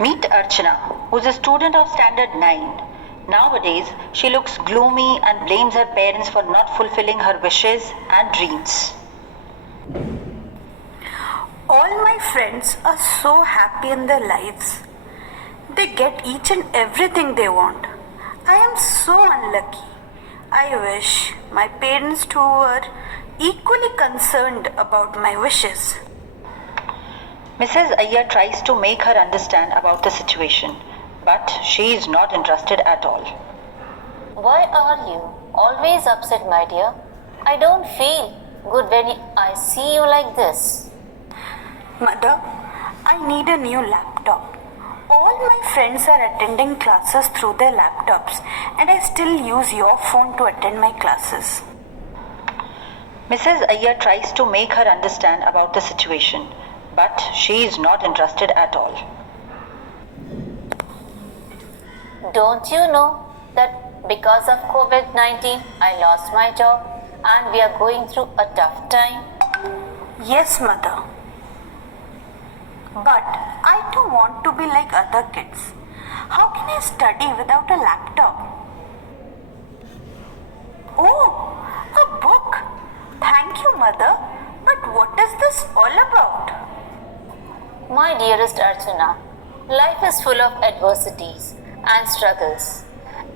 Meet Archana, who's a student of Standard 9. Nowadays, she looks gloomy and blames her parents for not fulfilling her wishes and dreams. All my friends are so happy in their lives. They get each and everything they want. I am so unlucky. I wish my parents too were equally concerned about my wishes. Mrs. Iyer tries to make her understand about the situation, but she is not interested at all. Why are you always upset, my dear? I don't feel good when I see you like this. Mother, I need a new laptop. All my friends are attending classes through their laptops, and I still use your phone to attend my classes. Mrs. Iyer tries to make her understand about the situation, but she is not interested at all. Don't you know that because of COVID-19, I lost my job and we are going through a tough time? Yes, Mother. But I too want to be like other kids. How can I study without a laptop? Oh, a book. Thank you, Mother. But what is this all about? My dearest Archana, life is full of adversities and struggles.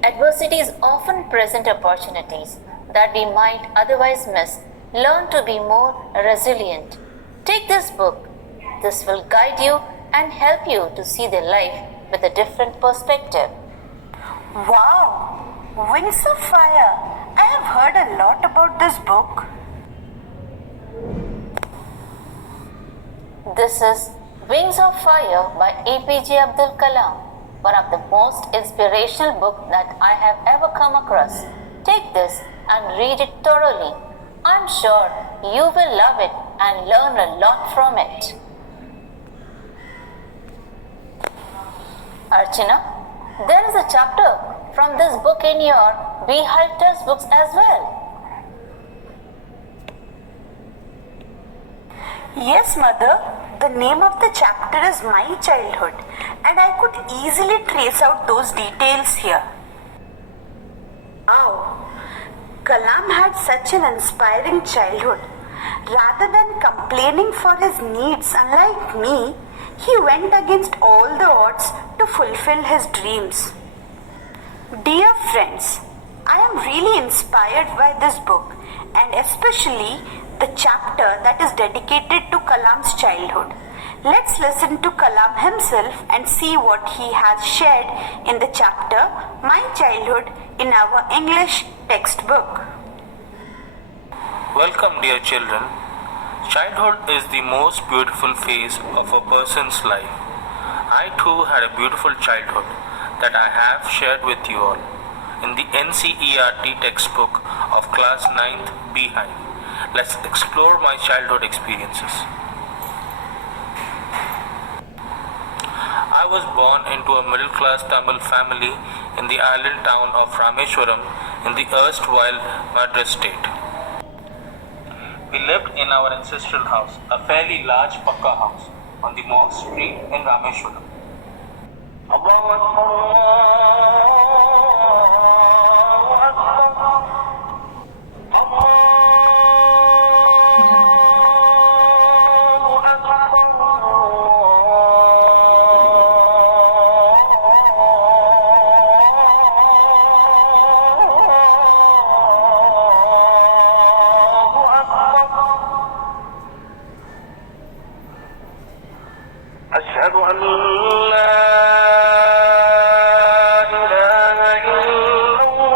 Adversities often present opportunities that we might otherwise miss. Learn to be more resilient. Take this book. This will guide you and help you to see the life with a different perspective. Wow! Wings of Fire. I have heard a lot about this book. This is Wings of Fire by APJ Abdul Kalam, one of the most inspirational books that I have ever come across. Take this and read it thoroughly. I'm sure you will love it and learn a lot from it. Archana, there is a chapter from this book in your Beehive test books as well. Yes, Mother. The name of the chapter is My Childhood, and I could easily trace out those details here. Wow, Kalam had such an inspiring childhood. Rather than complaining for his needs, unlike me, he went against all the odds to fulfill his dreams. Dear friends, I am really inspired by this book, and especially the chapter that is dedicated to Kalam's childhood. Let's listen to Kalam himself and see what he has shared in the chapter My Childhood in our English textbook. Welcome, dear children. Childhood is the most beautiful phase of a person's life. I too had a beautiful childhood that I have shared with you all in the NCERT textbook of class 9th Beehive. Let's explore my childhood experiences. I was born into a middle-class Tamil family in the island town of Rameshwaram in the erstwhile Madras state. We lived in our ancestral house, a fairly large Pakka house, on the Mosque Street in Rameshwaram. أشهد أن لا إله إلا الله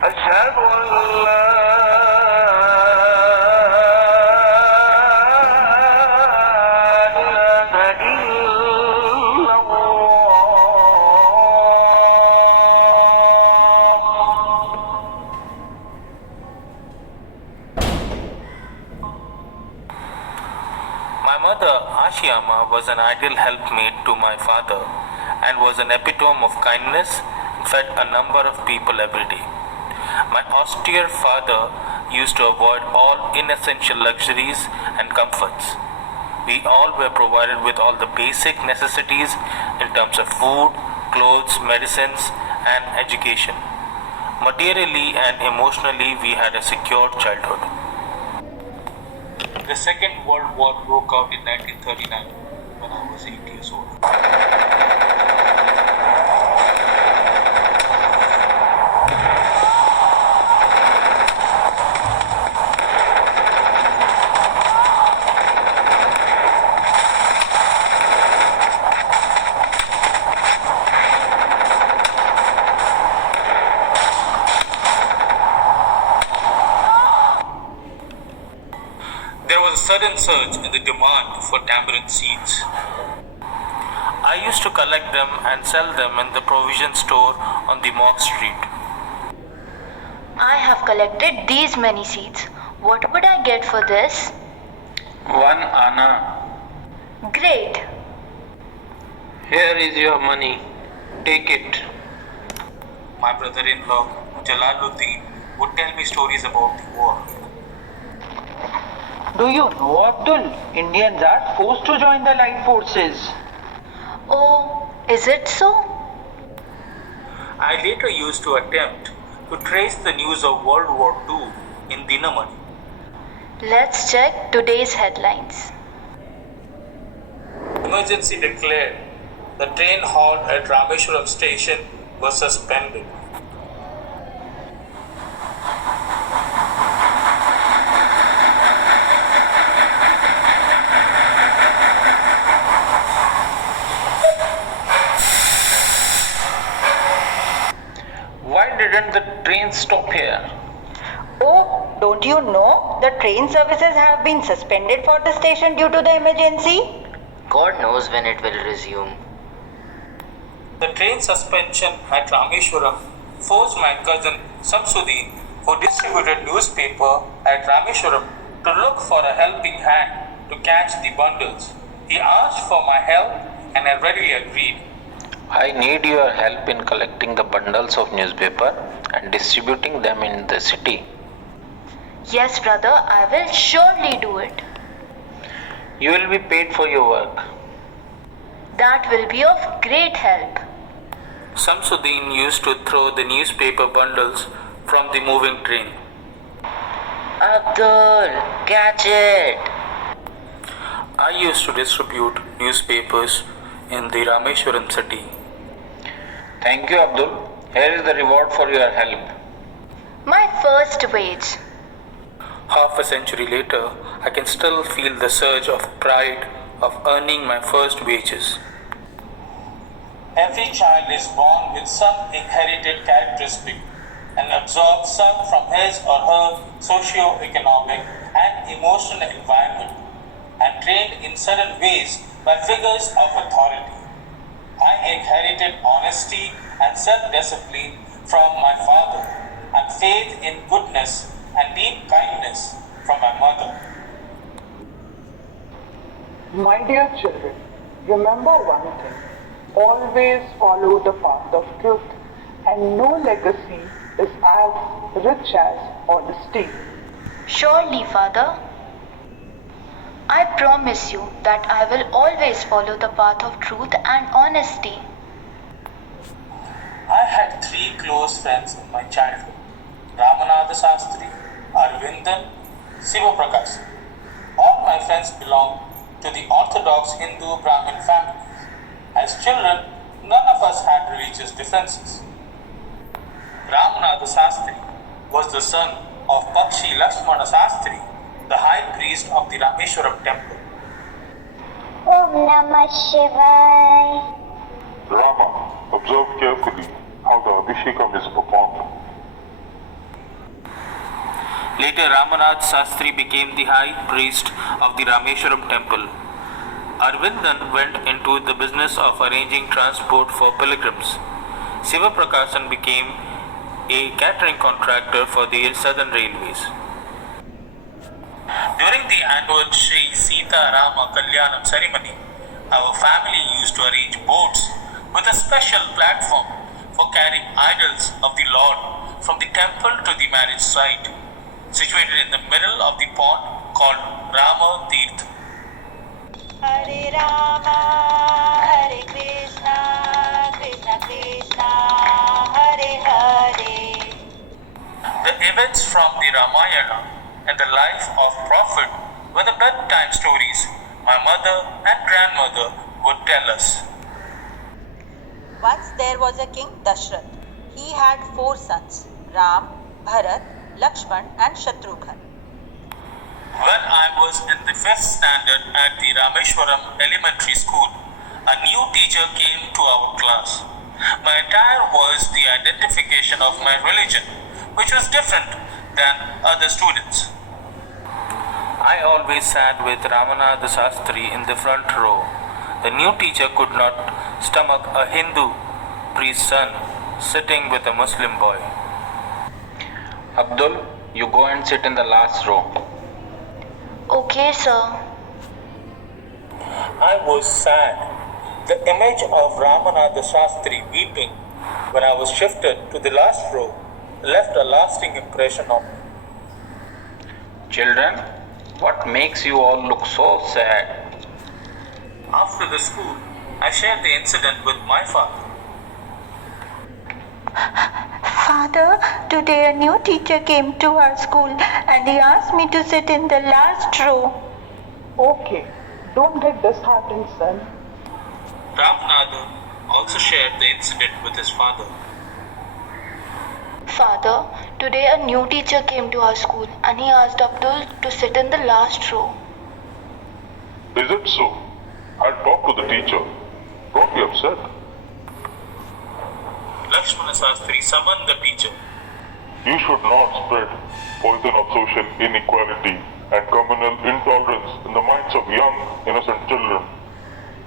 أشهد أن لا إله إلا My mother, Ashiyama, was an ideal helpmate to my father and was an epitome of kindness and fed a number of people every day. My austere father used to avoid all inessential luxuries and comforts. We all were provided with all the basic necessities in terms of food, clothes, medicines, and education. Materially and emotionally, we had a secure childhood. The Second World War broke out in 1939 when I was 8 years old. There was a sudden surge in the demand for tamarind seeds. I used to collect them and sell them in the provision store on the Mock Street. I have collected these many seeds. What would I get for this? 1 anna. Great. Here is your money. Take it. My brother-in-law, Jalaluddin, would tell me stories about the war. Do you know, Abdul? Indians are forced to join the light forces. Oh, is it so? I later used to attempt to trace the news of World War II in Dinamani. Let's check today's headlines. Emergency declared. The train halt at Rameshwaram station was suspended. Why didn't the train stop here? Oh, don't you know the train services have been suspended for the station due to the emergency? God knows when it will resume. The train suspension at Rameshwaram forced my cousin Samsuddin, who distributed newspaper at Rameshwaram, to look for a helping hand to catch the bundles. He asked for my help and I readily agreed. I need your help in collecting the bundles of newspaper and distributing them in the city. Yes, brother, I will surely do it. You will be paid for your work. That will be of great help. Samsuddin used to throw the newspaper bundles from the moving train. Abdul, catch it! I used to distribute newspapers in the Rameshwaram city. Thank you, Abdul. Here is the reward for your help. My first wage. Half a century later, I can still feel the surge of pride of earning my first wages. Every child is born with some inherited characteristic and absorbs some from his or her socio-economic and emotional environment and trained in certain ways by figures of authority. I inherited honesty and self-discipline from my father and faith in goodness and deep kindness from my mother. My dear children, remember one thing. Always follow the path of truth, and no legacy is as rich as honesty. Surely, Father. I promise you that I will always follow the path of truth and honesty. I had three close friends in my childhood: Ramanatha Sastri, Arvindan, Siva Prakash. All my friends belonged to the Orthodox Hindu Brahmin families. As children, none of us had religious differences. Ramanatha Sastri was the son of Pakshi Lakshmana Sastri, the high priest of the Rameshwaram temple. Om Namah Shivaya. Rama, observe carefully how the Abhishekam is performed. Later, Ramanath Sastri became the high priest of the Rameshwaram temple. Arvindan went into the business of arranging transport for pilgrims. Siva Prakashan became a catering contractor for the Southern Railways. During the annual Sri Sita Rama Kalyanam ceremony, our family used to arrange boats with a special platform for carrying idols of the Lord from the temple to the marriage site, situated in the middle of the pond called Rama Tirth. Hare Rama, Hare Krishna, Krishna Krishna, Hare Hare. The events from the Ramayana and the life of Prophet were the bedtime stories my mother and grandmother would tell us. Once there was a king Dashrath. He had 4 sons, Ram, Bharat, Lakshman and Shatrughan. When I was in the 5th standard at the Rameshwaram Elementary School, a new teacher came to our class. My attire was the identification of my religion, which was different than other students. I always sat with Ramanatha Sastri in the front row. The new teacher could not stomach a Hindu priest's son sitting with a Muslim boy. Abdul, you go and sit in the last row. Okay, sir. I was sad. The image of Ramanatha Sastri weeping when I was shifted to the last row left a lasting impression on me. Children, what makes you all look so sad? After the school, I shared the incident with my father. Father, today a new teacher came to our school and he asked me to sit in the last row. Okay, don't get disheartened, son. Ramanatha also shared the incident with his father. Father, today a new teacher came to our school and he asked Abdul to sit in the last row. Is it so? I'll talk to the teacher. Don't be upset. Lakshmana Sastri summoned the teacher. You should not spread poison of social inequality and communal intolerance in the minds of young, innocent children.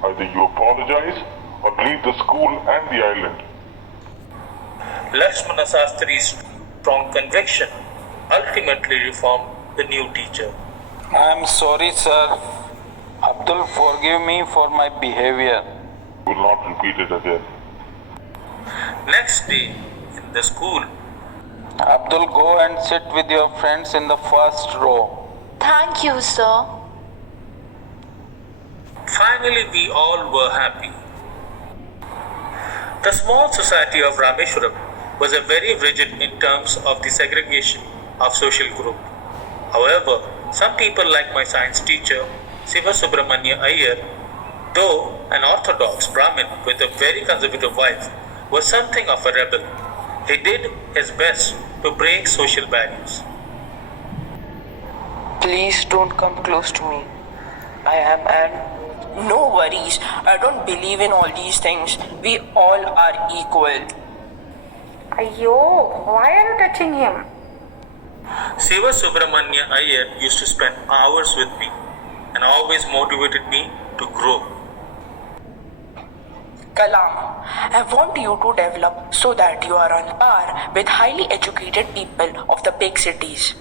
Either you apologize or leave the school and the island. Lakshmana Sastri's strong conviction ultimately reformed the new teacher. I am sorry, sir. Abdul, forgive me for my behavior. Will not repeat it again. Next day, in the school, Abdul, go and sit with your friends in the first row. Thank you, sir. finally we all were happy. The small society of Rameshwaram was a very rigid in terms of the segregation of social group. However, some people like my science teacher, Siva Subramanya Iyer, though an orthodox Brahmin with a very conservative wife, was something of a rebel. He did his best to break social barriers. Please don't come close to me. I am and no worries. I don't believe in all these things. We all are equal. Ayyo, why are you touching him? Siva Subramanya Iyer used to spend hours with me and always motivated me to grow. Kalam, I want you to develop so that you are on par with highly educated people of the big cities.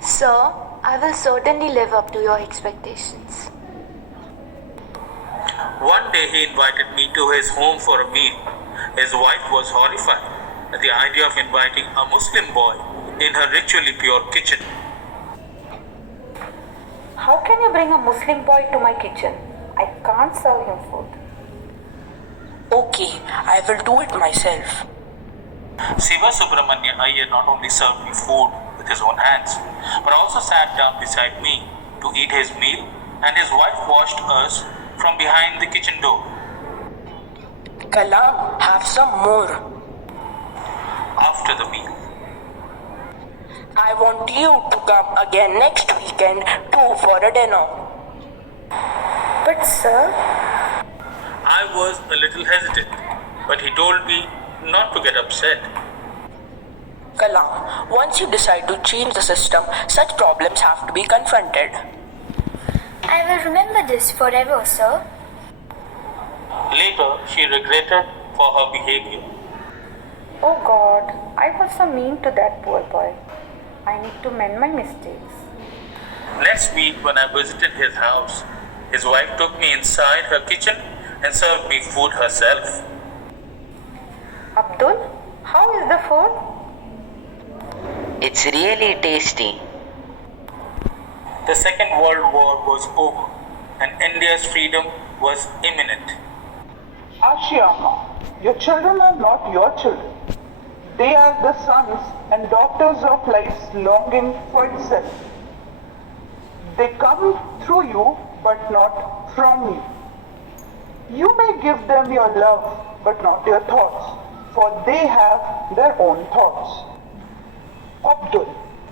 Sir, I will certainly live up to your expectations. One day he invited me to his home for a meal. His wife was horrified at the idea of inviting a Muslim boy in her ritually pure kitchen. How can you bring a Muslim boy to my kitchen? I can't serve him food. Okay, I will do it myself. Siva Subramanya Iyer not only served me food with his own hands, but also sat down beside me to eat his meal, and his wife watched us from behind the kitchen door. Kalam, have some more. After the meal, I want you to come again next weekend too for a dinner. But sir, I was a little hesitant, but he told me not to get upset. Kalam, once you decide to change the system, such problems have to be confronted. I will remember this forever, sir. Later, she regretted for her behavior. oh God, I was so mean to that poor boy. I need to mend my mistakes. Next week, when I visited his house, his wife took me inside her kitchen and served me food herself. Abdul, how is the food? It's really tasty. The Second World War was over and India's freedom was imminent. Ashiana, your children are not your children. They are the sons and daughters of life's longing for itself. They come through you, but not from you. You may give them your love, but not your thoughts, for they have their own thoughts. Abdul,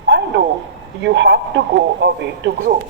I know you have to go away to grow.